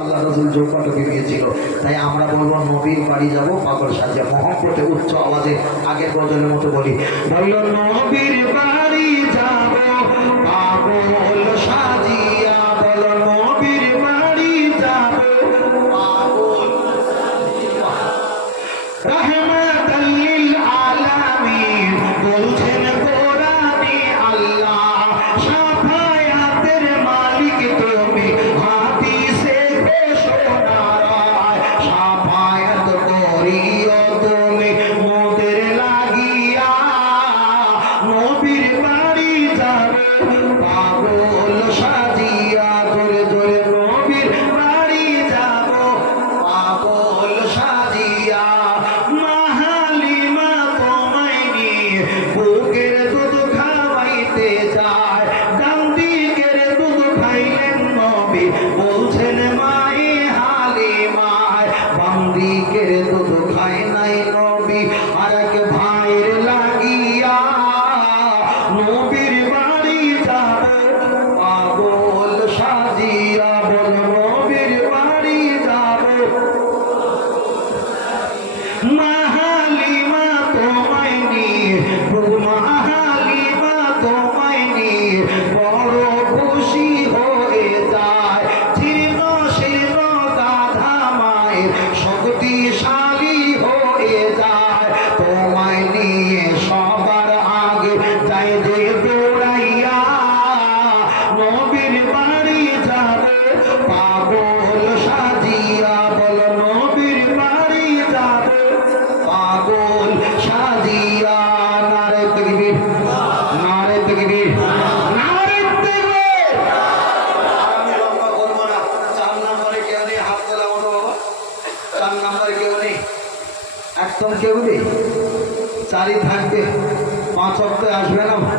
আল্লাহ রাসূল চৌপাটকে গিয়েছিল, তাই আমরা বলবো নবীর বাড়ি যাব পাগল সাজে মহব্বতে উচ্চ আওয়াজে আগের গজলের মতো বলি, বলল নবীর বাড়ি যাব পাগল সাজিয়া, বল নবীর বাড়ি যাব পাগল সাজিয়া। রাহমাতাল লিল আলামিন বলছেন কোরআনে আল্লাহ, শাফায়াতের মালিক তুমি হাদিসে ঘোষণায়, শাফায়াত করিও তুমি মোদের লাগিয়া, নবীর বাড়ি যাবে পাগল সাজিয়া, জোরে জোরে নবীর বাড়ি যাব পাগল সাজিয়া। বুকের দুধ খাওয়াইতে যায়, ডান দিকের দুধ খাইলেন নবী, বলছেন মায়ে হালিমায়, বাম দিকের দুধ খায় নাই নবী আর এক ভাইয়ের লাগিয়া, নবীর বাড়ি যাবে পাগল সাজিয়া, বল নবীর বাড়ি যাবে। হালিমা তোমায় নিয়ে, হালিমা তোমায় নিয়ে বড় খুশি হয়ে যায়, জীর্ণ শীর্ণ গাধা মায়ের শক্তিশালী হয়ে যায়, তোমায় নিয়ে সবার আগে যাই যে দৌড়াইয়া, নবীর বাড়ি যাবে পাগল সাজিয়া, বল নবীর বাড়ি যাবে পাগল সাজিয়া। নারে তাকবীর, নারে তাকবীর, নারে তাকবীর। আমি লম্বা করব না, 4 নম্বরে কেউ নেই, হাত তোলা বলো বাবা, 4 নম্বরে কেউ নেই, একদম কেউ নেই, 4ই থাকবে, 5 ওয়াক্তে আসবে না।